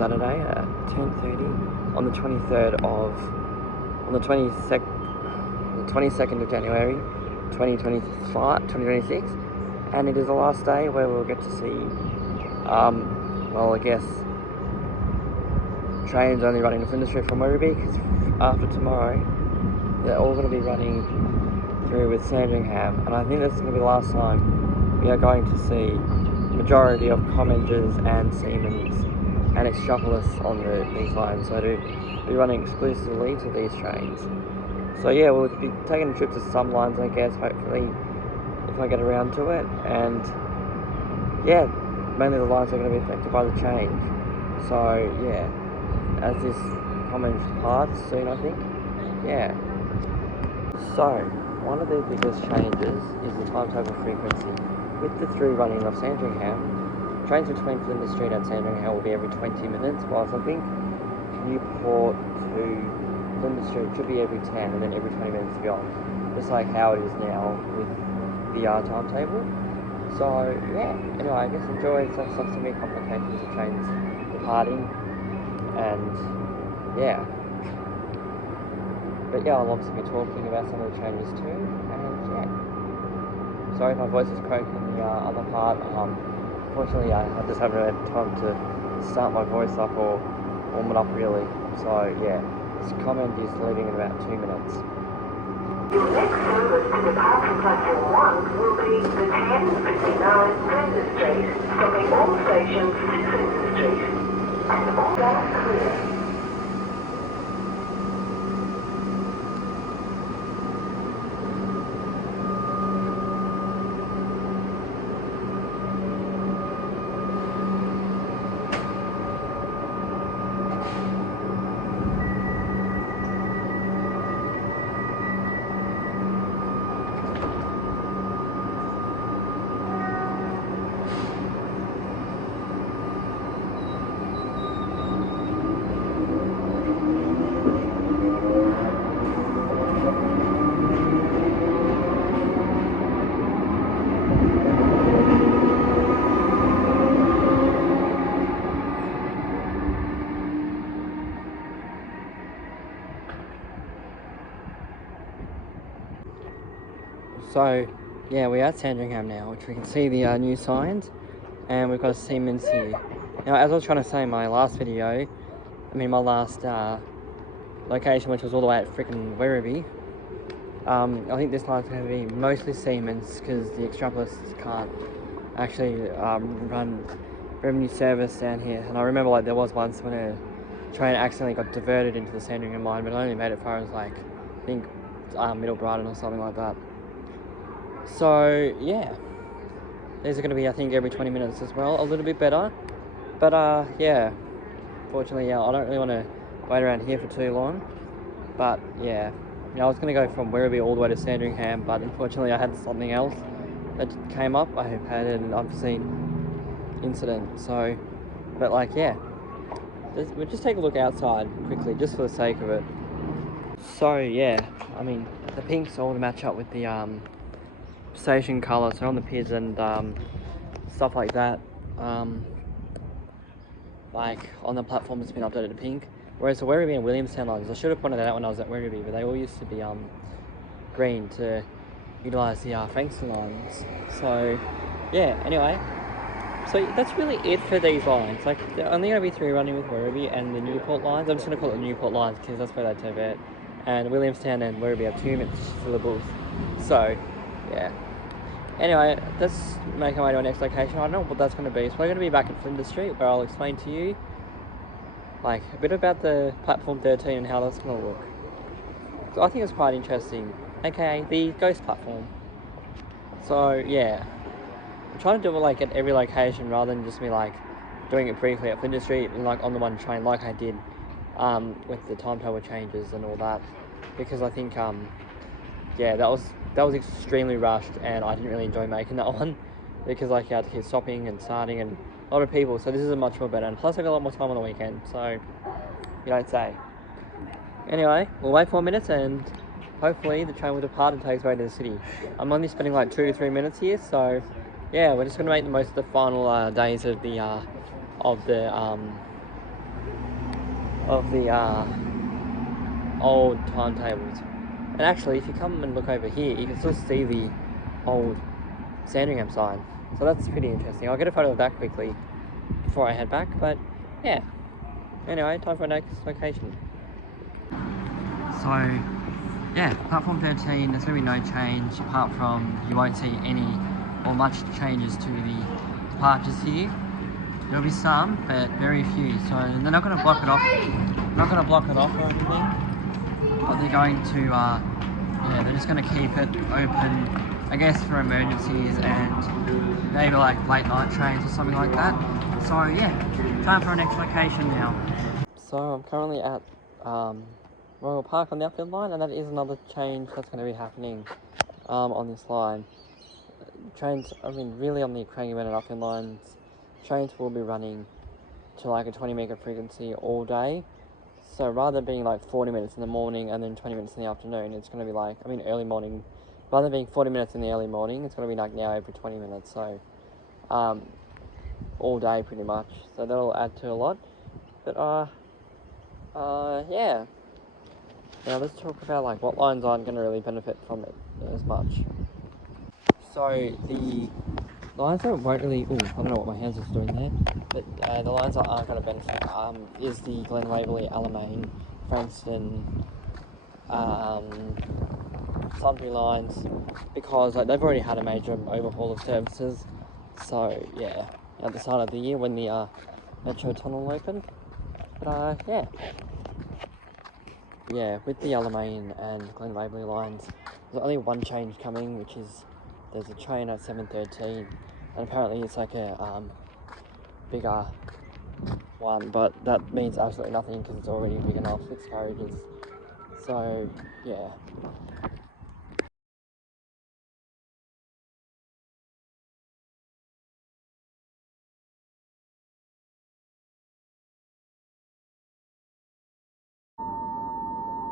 Saturday at 10:30 on the 22nd of January 2026, and it is the last day where we'll get to see well, I guess trains only running to Flinders Street from Werribee, because after tomorrow they're all going to be running through with Sandringham, and I think this is going to be the last time we are going to see majority of Commengers and Siemens and Extropolis on these lines, so to be running exclusively to these trains. So yeah, we'll be taking a trip to some lines, I guess, hopefully, if I get around to it, and yeah, mainly the lines are going to be affected by the change. So yeah, as this Commenge departs soon, I think, yeah. So, one of the biggest changes is the timetable frequency. With the through running of Sandringham, trains between Flinders Street and Sandringham will be every 20 minutes, whilst I think Newport to Flinders Street should be every 10 and then every 20 minutes beyond, just like how it is now with the timetable. So yeah, anyway, I guess enjoy some severe complications of trains departing, and yeah. But yeah, I'll obviously be talking about some of the changes too, and yeah. Sorry if my voice is croaking in the other part. Unfortunately, I just haven't had time to start my voice up or warm it up really. So yeah, this comment is leaving in about 2 minutes. Your next service to depart from platform 1 will be the 10:59 Flinders Street, stopping all stations to Flinders Street, and all gates clear. So yeah, we're at Sandringham now, which we can see the new signs, and we've got a Siemens here. Now, as I was trying to say in my last video, my last location, which was all the way at freaking Werribee, I think this line's going to be mostly Siemens, because the Extropolis can't actually run revenue service down here. And I remember there was once when a train accidentally got diverted into the Sandringham line, but it only made it far as I think Middle Brighton or something like that. So yeah, these are going to be, I think, every 20 minutes as well, a little bit better. But yeah, fortunately, yeah, I don't really want to wait around here for too long. But yeah, I was going to go from Werribee all the way to Sandringham, but unfortunately I had something else that came up. I had an unforeseen incident. So, but yeah, we'll just take a look outside quickly, just for the sake of it. So yeah, the pinks all to match up with the station colour, so on the piers and stuff like that. On the platform it's been updated to pink, whereas the Werribee and Williamstown lines, I should have pointed that out when I was at Werribee, but they all used to be green to utilise the Frankston lines. So yeah, anyway, so that's really it for these lines. They're only going to be 3 running with Werribee and the Newport lines. I'm just going to call it the Newport lines because that's where they divert, and Williamstown and Werribee have 2 minutes to the booth. So yeah, anyway, let's make our way to our next location. I don't know what that's going to be. So we're going to be back at Flinders Street, where I'll explain to you a bit about the platform 13 and how that's going to look. So I think it's quite interesting, aka the ghost platform. So yeah, I'm trying to do it at every location rather than just me doing it briefly at Flinders Street and on the one train like I did with the timetable changes and all that, because I think yeah, that was extremely rushed, and I didn't really enjoy making that one because you had to keep stopping and starting and a lot of people. So this is a much more better, and plus I got a lot more time on the weekend, so you don't say. Anyway, we'll wait 4 minutes and hopefully the train will depart and take us away to the city. I'm only spending 2 to 3 minutes here, so yeah, we're just going to make the most of the final days of the of the old timetables. And actually, if you come and look over here, you can still see the old Sandringham sign. So that's pretty interesting. I'll get a photo of that quickly before I head back. But yeah. Anyway, time for our next location. So yeah, platform 13, there's going to be no change apart from you won't see any or much changes to the departures here. There'll be some, but very few. So they're not going to block it off. Not going to block it off or anything. But they're going to, yeah, they're just going to keep it open, I guess, for emergencies and maybe like late night trains or something like that. So yeah, time for our next location now. So I'm currently at Royal Park on the upfield line, and that is another change that's going to be happening on this line. Trains, I mean, really on the Craigieburn and upfield lines, trains will be running to like a 20 metre frequency all day. So rather than being like 40 minutes in the morning and then 20 minutes in the afternoon, it's going to be like, I mean, early morning. Rather than being 40 minutes in the early morning, it's going to be like now every 20 minutes. So all day pretty much. So that'll add to a lot. But yeah. Now let's talk about like what lines aren't going to really benefit from it as much. So the lines that won't really, I don't know what my hands are doing there, but the lines that aren't going to benefit is the Glen Waverley, Alamein, Frankston, Sundry lines, because like they've already had a major overhaul of services. So yeah, at the start of the year when the Metro Tunnel opened. But yeah, with the Alamein and Glen Waverley lines, there's only one change coming, which is there's a train at 7:13, and apparently it's like a bigger one, but that means absolutely nothing because it's already big enough, 6 carriages. So yeah.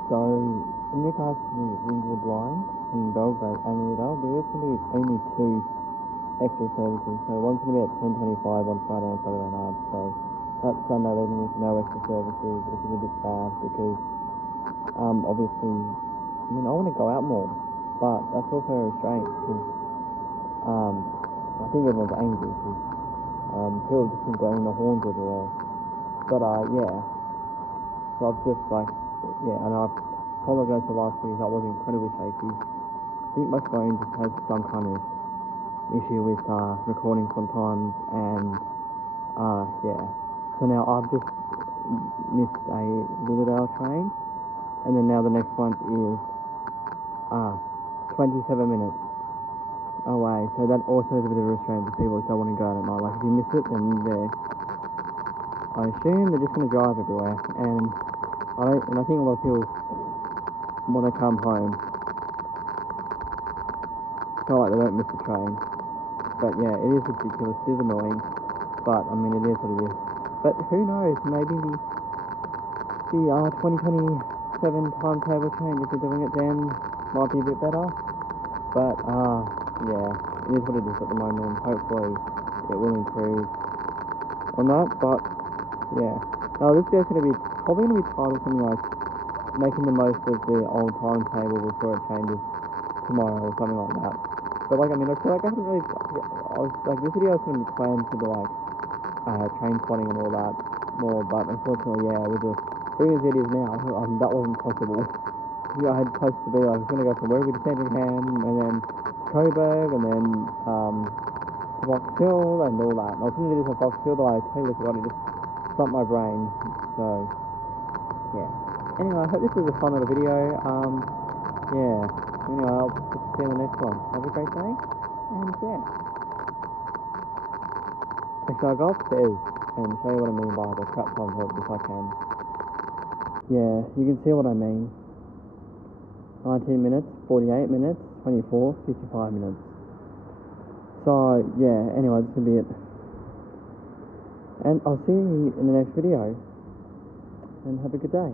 So in regards to the Ringwood line in Belgrade and Liddell, there is going to be only 2 extra services. So one's going to be at 10:25 on Friday and Saturday night. So that's Sunday leaving with no extra services, which is a bit sad because obviously, I mean, I want to go out more, but that's also a restraint because I think everyone's angry because people have just been blowing the horns everywhere. But yeah, so I've just like, yeah, and I apologise for last week, that was incredibly shaky. I think my phone just has some kind of issue with recording sometimes, and yeah. So now I've just missed a Lilydale train, and then now the next one is 27 minutes away. So that also is a bit of a restraint for people who don't want to go out at night. Like if you miss it, then I assume they're just going to drive everywhere, and I think a lot of people want to come home. It's not like they don't miss the train. But yeah, it is ridiculous, it is annoying. But I mean, it is what it is. But who knows, maybe the 2027 timetable change, if they're doing it then, might be a bit better. But yeah, it is what it is at the moment. Hopefully it will improve on that. But yeah. Now this video's probably going to be titled something like making the most of the old timetable before it changes tomorrow or something like that. But like, I mean, I feel like I haven't really, this video was going to be planned to be like train spotting and all that more, but unfortunately, yeah, with the thing as it is now, that wasn't possible. I had supposed to be like, I was going to go from Werribee to Sandringham, and then Coburg, and then to Box Hill, and all that. And I was going to do this on Box Hill, but I totally forgot. It just slumped my brain. So yeah. Anyway, I hope this was a fun little video. Yeah. Anyway, I'll see you in the next one. Have a great day, and yeah. Actually, I'll go upstairs and show you what I mean by the crap time help if I can. Yeah, you can see what I mean. 19 minutes, 48 minutes, 24, 55 minutes. So, yeah, anyway, this will be it. And I'll see you in the next video. And have a good day.